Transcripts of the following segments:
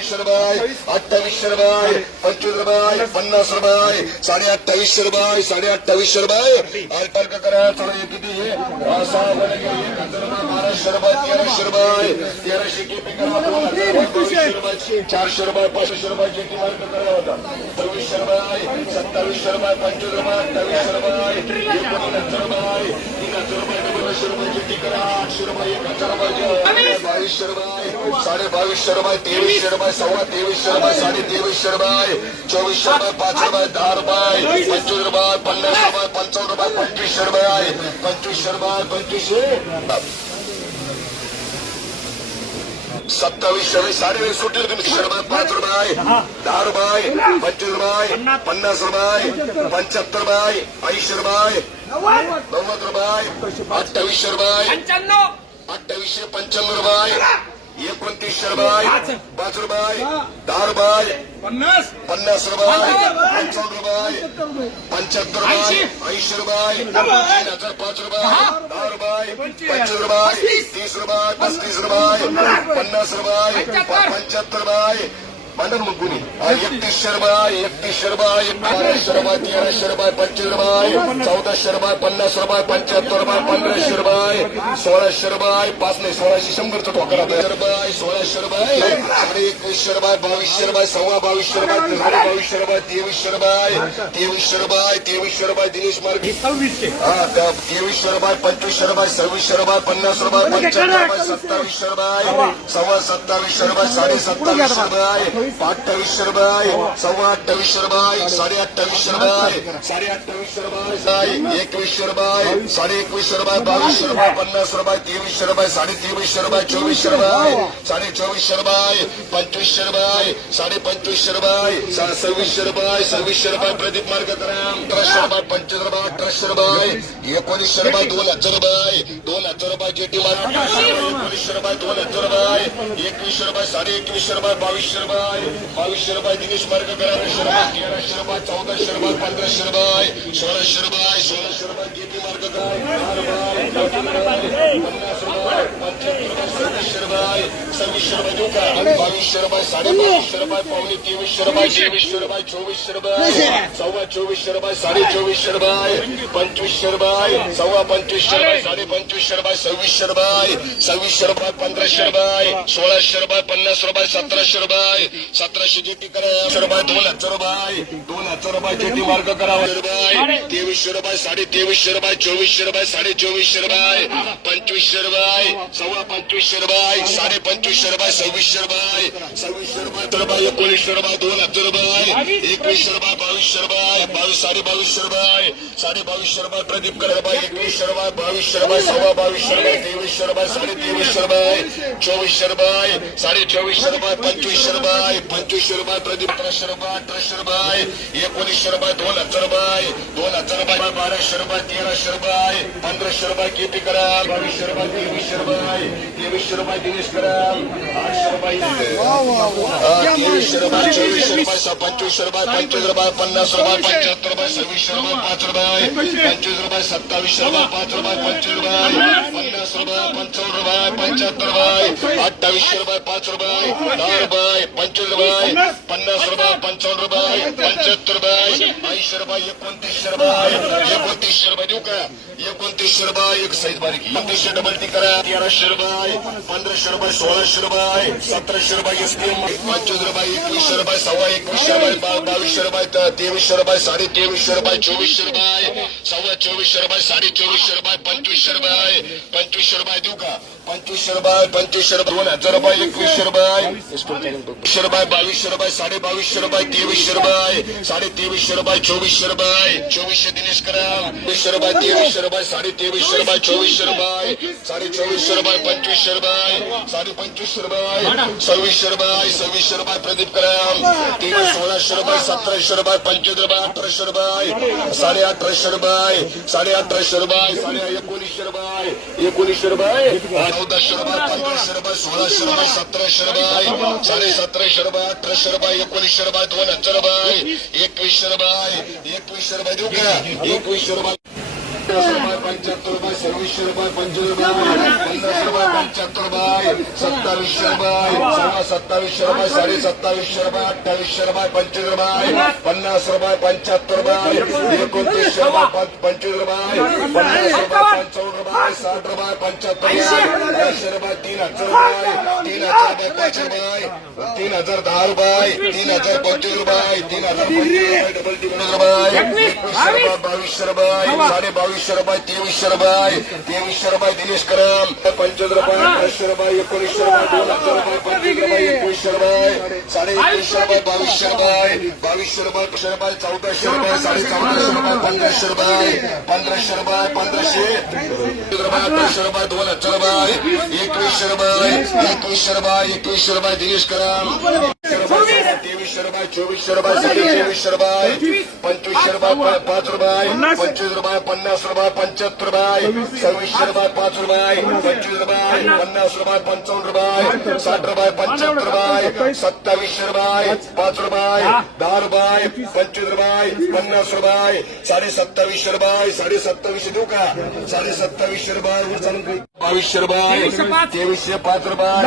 सत्तावीसशे रुपये अठ्ठावीस रुपये पंचवीस रुपये पन्नास रुपये साडे अठ्ठावीस रुपये साडे अठ्ठावीस रुपये. अल्पर्क करा चला किती आहे? हा, रुपये बाराशे रुपये तेराशे रुपये तेराशे किती चारशे रुपये पाचशे रुपये जेटी मार्क करा होता सव्वीसशे रुपये सत्तावीसशे रुपये पंचवीस रुपये अठ्ठावीसशे रुपये एकोणीस रुपये तीन हजार रुपये दोनशे रुपये जेटी आठशे रुपये एक हजार रुपये बावीसशे रुपये साडे बावीसशे रुपये तेवीसशे रुपये सव्वा तेवीसशे रुपये साडे तेवीसशे रुपये चोवीसशे रुपये पाच रुपये दहा रुपये पंचवीस रुपये पन्नास रुपये पंचावन्न रुपये पंचवीसशे रुपये पंचवीसशे रुपये पंचवीसशे सत्तावीसशे वीस साडे वीस सुटेल तुम्ही. रुपये पाच रुपये दहा रुपये पंचवीस रुपये पन्नास रुपये पंच्याहत्तर रुपये ऐंशी रुपये नव्वद रुपये अठ्ठावीसशे रुपये अठ्ठावीसशे पंच्याण्णव. रुपये एकोणतीसशे रुपये पाच रुपये दहा रुपये पन्नास. पन्नास रुपये पंचावन्न रुपये पंच्याहत्तर रुपये. ऐंशी. रुपये तीन हजार पाच रुपये दहा. रुपये पंचवीस. रुपये तीस रुपये पस्तीस रुपये पन्नास. रुपये पंच्याहत्तर रुपये म्हणा मग कुणी एकतीसशे रुपये एकतीसशे रुपये बाराशे रुपये तेराशे रुपये पंचवीस रुपये चौदाशे रुपये पन्नास रुपये पंच्याहत्तर रुपये पंधराशे रुपये सोळाशे रुपये पाच नाही सोळाशे शंभरचं ठोकर सोळाशे रुपये साडे एकवीसशे रुपये बावीसशे रुपये सव्वा बावीसशे रुपये साडे बावीसशे रुपये तेवीसशे रुपये तेवीसशे रुपये तेवीसशे रुपये दिनेश मार्गे. हा त्या तेवीसशे रुपये पंचवीसशे रुपये सव्वीसशे रुपये पन्नास रुपये पंच्याण्णव रुपये सत्तावीसशे रुपये सव्वा सत्तावीसशे रुपये साडे सत्तावीसशे रुपये अठ्ठावीसशे रुपये सव्वा अठ्ठावीसशे रुपये साडे अठ्ठावीसशे रुपये साडे अठ्ठावीसशे रुपये साडे एकवीसशे रुपये साडे एकवीसशे रुपये बावीसशे रुपये पन्नास रुपये तेवीसशे रुपये साडे तेवीसशे रुपये चोवीसशे रुपये साडे चोवीसशे रुपये पंचवीसशे रुपये साडे पंचवीसशे रुपये सा- सव्वीसशे रुपये सव्वीसशे रुपये प्रदीप मार्गकराम अठराशे रुपये पंचवीस रुपये अठराशे रुपये एकोणीसशे रुपये दोन हजार रुपये दोन हजार रुपये जेटी मार्ग एकोणीसशे रुपये दोन हजार रुपये एकवीसशे रुपये साडे एकवीसशे रुपये बावीसशे रुपये बावीसशे रुपये दिनेश मार्गकराम रुपये तेराशे रुपये चौदाशे रुपये पंधराशे रुपये सोळाशे रुपये सोळाशे रुपये जेटी सव्वीसशे रुपये बावीसशे रुपये सव्वीसशे रुपये देऊ का? बावीसशे रुपये साडेबावीसशे रुपये पावणे तेवीसशे रुपये तेवीसशे रुपये चोवीसशे रुपये सव्वा चोवीसशे रुपये साडे चोवीसशे रुपये पंचवीसशे रुपये सव्वा पंचवीसशे रुपये साडे पंचवीसशे रुपये सव्वीसशे रुपये सव्वीसशे रुपये पंधराशे रुपये सोळाशे रुपये पन्नास रुपये सतराशे रुपये सतराशे जेटी करा रुपये दोन हजार रुपये दोन हजार रुपये जेटी मार्ग करावा रुपये तेवीसशे रुपये साडे तेवीसशे रुपये चोवीसशे रुपये साडे चोवीसशे रुपये पंचवीसशे रुपये सव्वा पंचवीसशे रुपये साडे पंचवीसशे रुपये सव्वीसशे रुपये सव्वीसशे रुपये तर रुपये एकोणीसशे रुपये दोन हजार रुपये एकवीसशे रुपये बावीसशे रुपये बावीस साडे बावीसशे रुपये साडे बावीसशे रुपये प्रदीप कर रुपये एकवीसशे रुपये बावीसशे रुपये सव्वा बावीसशे रुपये तेवीसशे रुपये साडे तेवीसशे रुपये चोवीसशे रुपये साडे चोवीसशे रुपये पंचवीसशे रुपये पंचवीसशे रुपये प्रदीप अठराशे रुपये अठराशे रुपये एकोणीसशे रुपये दोन हजार रुपये दोन हजार रुपये बाराशे रुपये तेराशे रुपये पंधराशे रुपये किती करा बावीसशे रुपये तेवीसशे रुपये तेवीसशे रुपये करा आठशे रुपये हा, तेवीसशे रुपये चोवीसशे रुपये पंचवीसशे रुपये पंचवीस रुपये पन्नास रुपये पंच्याहत्तर रुपये सव्वीसशे रुपये पाच रुपये पंचवीस रुपये सत्तावीसशे रुपये पाच रुपये पंचवीस रुपये पन्नास रुपये पंचावन्न रुपये पंच्याहत्तर रुपये अठ्ठावीसशे रुपये पाच रुपये दहा रुपये पंचवीस रुपये पन्नास रुपये पंचावन्न रुपये पंच्याहत्तर रुपये ऐंशी रुपये एकोणतीसशे रुपये एकोणतीसशे रुपये देऊ का एकोणतीसशे रुपये एक साईज बारीक. एकोणतीसशे डबल टी करा तेराशे रुपये पंधराशे रुपये सोळाशे रुपये सतराशे रुपये एस टी पंचवीस रुपये एकवीसशे रुपये सव्वा एकवीस रुपये बावीस बावीसशे तेवीस त- साडे तेवीस रुपये चोवीस रुपये सव्वा चोवीस रुपये साडे चोवीस रुपये पंचवीस रुपये पंचवीस रुपये देऊ का? पंचवीसशे रुपये पंचवीसशे रुपये दोन हजार हो रुपये एकवीसशे रुपये एकवीसशे रुपये बावीसशे रुपये साडे बावीसशे रुपये तेवीसशे रुपये साडे तेवीसशे रुपये चोवीसशे रुपये चोवीसशे दिनेश कराम. वीसशे रुपये तेवीसशे रुपये साडे तेवीसशे रुपये चोवीसशे रुपये साडे चोवीसशे रुपये पंचवीसशे रुपये साडे पंचवीसशे रुपये सव्वीसशे रुपये सव्वीसशे रुपये प्रदीप कराम. तेवीस सोळाशे रुपये सतराशे रुपये पंचवीस रुपये अठराशे रुपये साडे अठराशे रुपये साडे अठराशे रुपये साडे एकोणीसशे रुपये एकोणीसशे रुपये चौदाशे रुपये पंधराशे रुपये सोळाशे रुपये सतराशे रुपये साडे सतराशे रुपये अठराशे रुपये एकोणीसशे रुपये दोन हजार रुपये एकवीसशे रुपये एकवीसशे रुपये देऊ का एकवीसशे रुपये पन्नास रुपये पंच्याहत्तर रुपये सव्वीसशे रुपये पंचवीस रुपये पन्नास रुपये पंच्याहत्तर रुपये सत्तावीसशे रुपये सव्वा सत्तावीसशे रुपये साडे सत्तावीसशे रुपये अठ्ठावीसशे रुपये पंचवीस रुपये पन्नास रुपये पंच्याहत्तर रुपये एकोणतीसशे रुपये पंचवीस रुपये पन्नास रुपये पंचावन्न रुपये साठ रुपये पंच्याहत्तर रुपये रुपये तीन हजार रुपये तीन हजार रुपये पाच रुपये तीन हजार दहा रुपये तीन हजार पंचवीस रुपये तीन हजार पंचवीस रुपये डबल तीन रुपये एकवीसशे रुपये बावीसशे रुपये साडे बावीसशे रुपये तेवीसशे रुपये तेवीसशे रुपये दिनेश करम पंचवीस रुपये पाचशे रुपये एकोणीसशे रुपये दोन हजार रुपये पंचवीस रुपये एकवीसशे रुपये साडे एकवीसशे रुपये बावीसशे रुपये बावीसशे रुपये पाचशे रुपये चौदाशे रुपये साडे चौदाशे रुपये पंधराशे रुपये पंधराशे रुपये पंधराशे रुपये अठराशे रुपये दोन हजार रुपये एकवीसशे रुपये एकवीसशे रुपये एकवीसशे रुपये दिनेश करम तेवीसशे रुपये चोवीसशे रुपये. साडे चोवीसशे रुपये पंचवीसशे रुपये. पाच रुपये पंचवीस रुपये पन्नास रुपये पंच्याहत्तर रुपये सव्वीसशे रुपये. पाच रुपये पंचवीस रुपये पन्नास. रुपये पंचावन्न रुपये साठ रुपये पंच्याहत्तर रुपये. सत्तावीसशे रुपये पाच. रुपये दहा. रुपये पंचवीस. रुपये पन्नास रुपये साडे सत्तावीसशे रुपये साडे सत्तावीसशे देऊ का साडे सत्तावीसशे रुपये. बावीसशे रुपये तेवीसशे पाच. रुपये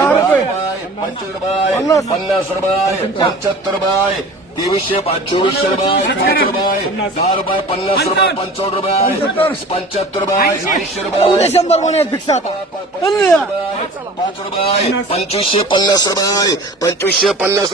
पंचवीस रुपये पन्नास रुपये पंच्याहत्तर रुपये. तेवीसशे चोवीसशे रुपये. पाच रुपये. दहा रुपये पन्नास रुपये पंचावन्न. रुपये. पंच्याहत्तर रुपये. ऐंशी. रुपये, पाच रुपये. पंचवीसशे पन्नास रुपये. पंचवीसशे पन्नास